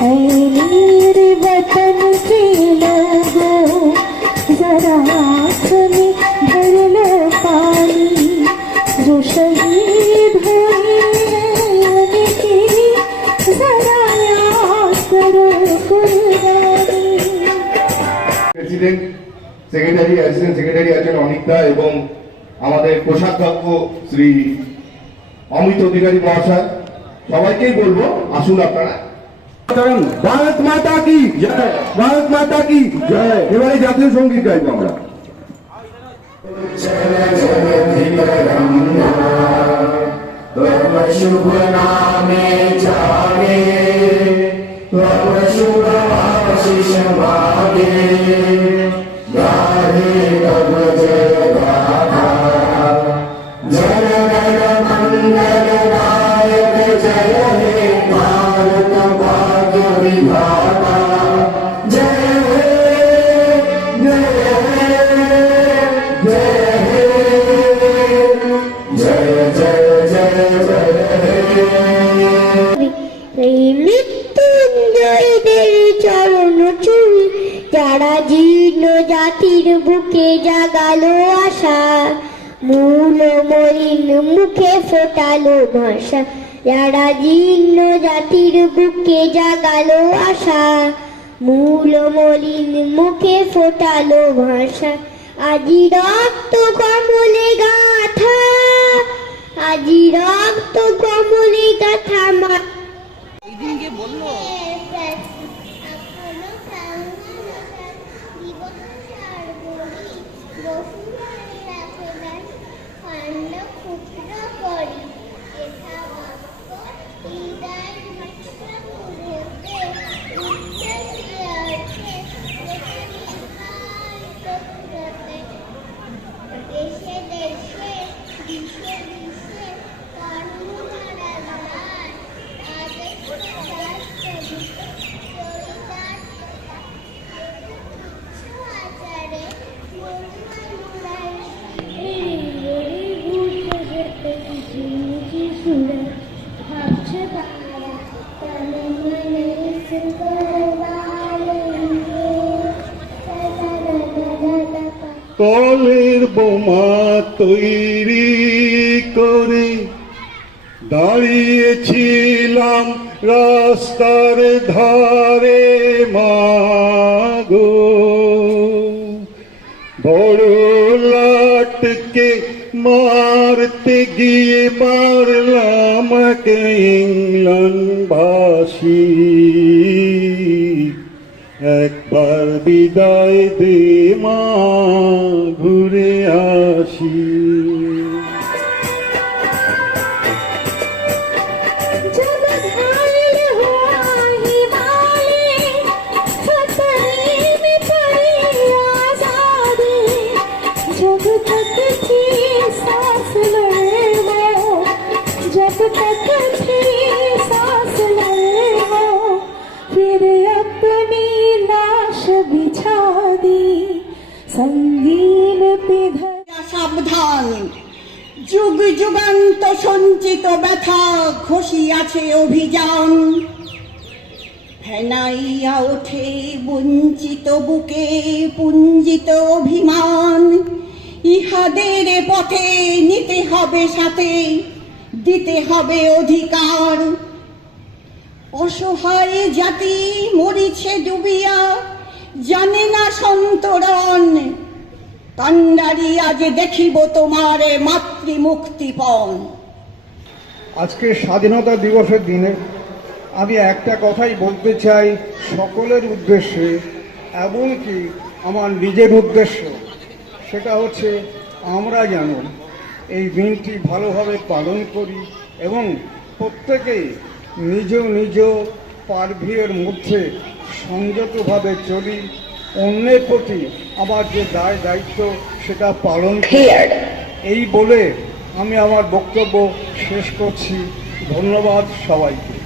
मेरे वतन के लोगों जरा आँख में भर लो पानी जो शहीद हुए हैं उनकी जरा याद करो कुर्बानी। প্রেসিডেন্ট সেক্রেটারি অ্যাসিস্ট্যান্ট সেক্রেটারি আছেন অনিতা এবং আমাদের কোষাধ্যক্ষ শ্রী অমিত অধিকারী মহাশয়, সবাইকেই বলবো আসুন আপনারা। ভারত মাতা কি জয়, ভারত মাতা কি জয়। এবারে জাতীয় সঙ্গীত গাইবো আমরা। শুভ নামে জাগে শুভ আশিস মাগে গাহে তব জয় গাথা জয় জয় মঙ্গল নায়ক জয় হে ভারত ভাগ্য বিধাতা জয় হে জয় হে জয় হে জয় জয় জয় জয় এই মৃত্যুঞ্জয়দের চরণ চুরি যারা জীর্ণ জাতির বুকে জাগালো আশা মূল মলিন মুখে ফোটালো ভাষা যারা জীর্ণ জাতির বুকে জাগালো আশা মূল মলিন মুখে ফোটালো ভাষা আজি রক্ত কমলে গাথা আজি রক্ত কমলে গাথা মা এইদিনকে বললো কলের বোমা তৈরি করে দাঁড়িয়েছিলাম রাস্তার ধারে মাগো বড় লাটকে মারতে গিয়ে মারলাম কে ইংল্যান্ডবাসী একবার বিদায় দে মা ঘুরে আসি। जब तक थी सांस वो फिर अपनी लाश बिछा दी संगीन पे সাবধান যুগ যুগান্ত সঞ্চিত ব্যথা খসিয়াছে অভিযান ফেনাইয়া ওঠে বঞ্চিত বুকে পুঞ্জিত অভিমান ইহাদের পথে নিতে হবে সাথে দিতে হবে অধিকার অসহায় জাতি মরিছে ডুবিয়া জানে না সন্তরণ কান্ডারি আজ দেখিব তোমার মাতৃমুক্তিপণ। আজকে স্বাধীনতা দিবসের দিনে আমি একটা কথাই বলতে চাই সকলের উদ্দেশ্যে, এমনকি আমার নিজের উদ্দেশ্য, সেটা হচ্ছে আমরা যেন এই দিনটি ভালোভাবে পালন করি এবং প্রত্যেকেই নিজ নিজ পারভিয়ের মধ্যে সংযতভাবে চলি, অন্যের প্রতি আমার যে দায় দায়িত্ব সেটা পালন করি। এই বলে আমি আমার বক্তব্য শেষ করছি। ধন্যবাদ সবাইকে।